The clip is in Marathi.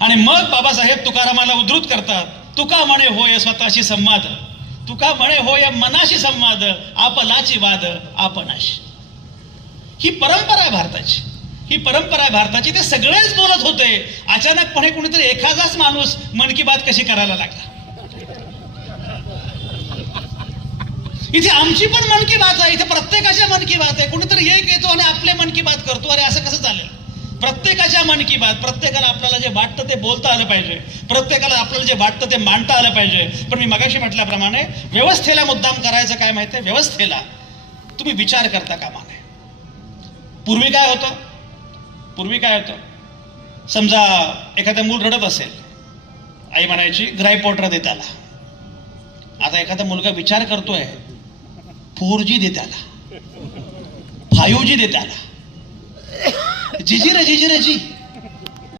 आणि मग बाबासाहेब तुकारामाला उद्धृत करतात, तुका म्हणे होय स्वतःशी संवाद, तुका म्हणे होय मनाशी संवाद, आपलाची वाद आपणाशी. ही परंपरा आहे भारताची, ही परंपरा आहे भारताची. ते सगळेच बोलत होते, अचानकपणे कोणीतरी एखादाच माणूस मन की बात कशी करायला लागला. इथे आमची पण मन की बात आहे, इथे प्रत्येकाच्या मन की बात आहे. कोणीतरी एक येतो आणि आपले मन की बात करतो. अरे असं कसं चालेल? प्रत्येकाच्या मन की बात, प्रत्येकाला आपल्याला जे वाटतं ते बोलता आलं पाहिजे, प्रत्येकाला आपल्याला जे वाटतं ते मांडता आलं पाहिजे. पण मी मगाशी म्हटल्याप्रमाणे व्यवस्थेला मुद्दाम करायचं काय माहिती आहे, व्यवस्थेला तुम्ही विचार करता कामा नये. पूर्वी काय होतं, पूर्वी काय होतं, समजा एखादं मूल रडत असेल, आई म्हणायची ग्राईपोर्टर दे त्याला. आता एखादा मुलगा विचार करतोय, 4G दे त्याला, 5G दे त्याला. जिजी रे जी